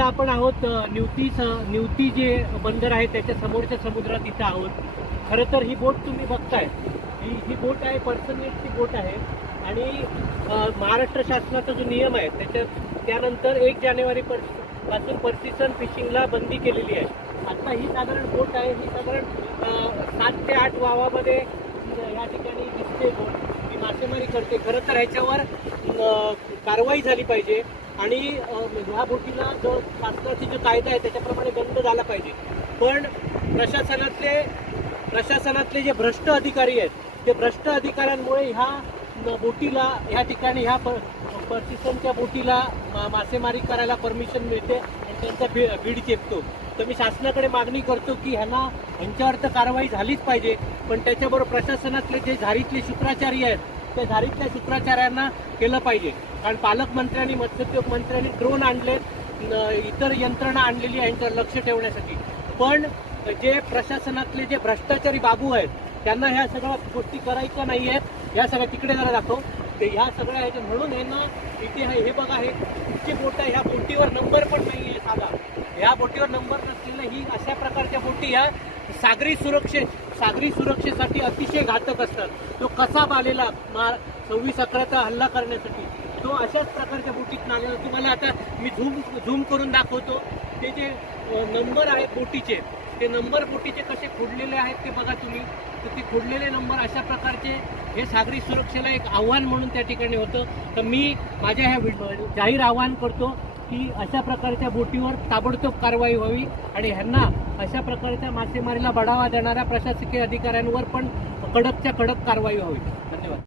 आहोत आपण निवती स- निवती जे बंदर आहे त्याच्या समोरच्या समुद्रात इथं आहोत. खरं तर ही बोट तुम्ही बघताय. ही ही बोट आहे पर्सनची बोट आहे. आणि महाराष्ट्र शासनाचा जो नियम आहे त्याच्यात त्यानंतर एक जानेवारी परपासून पर्सिसन फिशिंगला बंदी केलेली आहे. आता ही साधारण बोट आहे ही साधारण सात ते आठ वावामध्ये या ठिकाणी दिसते बोट. ही मासेमारी करते. खरं तर ह्याच्यावर कारवाई झाली पाहिजे. आणि म्हणजे ह्या बोटीला जो शासनाचे जो कायदा आहे त्याच्याप्रमाणे बंद झाला पाहिजे. पण प्रशासनातले प्रशासनातले जे भ्रष्ट अधिकारी आहेत ते भ्रष्ट अधिकाऱ्यांमुळे ह्या बोटीला ह्या ठिकाणी ह्या पर्सिस्टंटच्या बोटीला मासेमारी करायला परमिशन मिळते आणि त्यांचा भी भीड चेपतो. तर मी शासनाकडे मागणी करतो की ह्यांना ह्यांच्यावर तर कारवाई झालीच पाहिजे पण त्याच्याबरोबर प्रशासनातले जे झारीतले शुक्राचारी आहेत त्या झारीतल्या शुक्राचार्यांना केलं पाहिजे. कारण पालकमंत्र्यांनी मत्स्योद्योग मंत्र्यांनी ड्रोन आणले न- इतर यंत्रणा आणलेली आहे यांच्यावर लक्ष ठेवण्यासाठी. पण जे प्रशासनातले जे भ्रष्टाचारी बाबू आहेत त्यांना ह्या सगळ्या गोष्टी करायच्या नाही आहेत ह्या सगळ्या तिकडे जरा दाखव. ते ह्या सगळ्या ह्याच्या म्हणून हे ना इथे आहे हे बघा हे कुठची बोट आहे ह्या बोटीवर नंबर पण नाही आहे साधा. ह्या बोटीवर नंबर नसलेल्या ही अशा प्रकारच्या बोटी ह्या सागरी सुरक्षे सागरी सुरक्षेसाठी अतिशय घातक असतात. तो कसा आलेला मा सव्वीस अकराचा हल्ला करण्यासाठी? तो अशाच प्रकारच्या बोटीत आलेला. तुम्हाला आता मी झूम झूम करून दाखवतो. ते जे नंबर आहेत बोटीचे ते नंबर बोटीचे कसे खोडलेले आहेत ते बघा तुम्ही. तर ते खोडलेले नंबर अशा प्रकारचे हे सागरी सुरक्षेला एक आव्हान म्हणून त्या ठिकाणी होतं. तर मी माझ्या ह्या व्हिडिओ जाहीर आव्हान करतो. की अशा प्रकारच्या बोटीवर ताबडतोब कारवाई व्हावी आणि ह्यांना अशा प्रकारच्या मासेमारीला बढावा देणाऱ्या प्रशासकीय अधिकाऱ्यांवर पण कडकच्या कडक कारवाई व्हावी. धन्यवाद.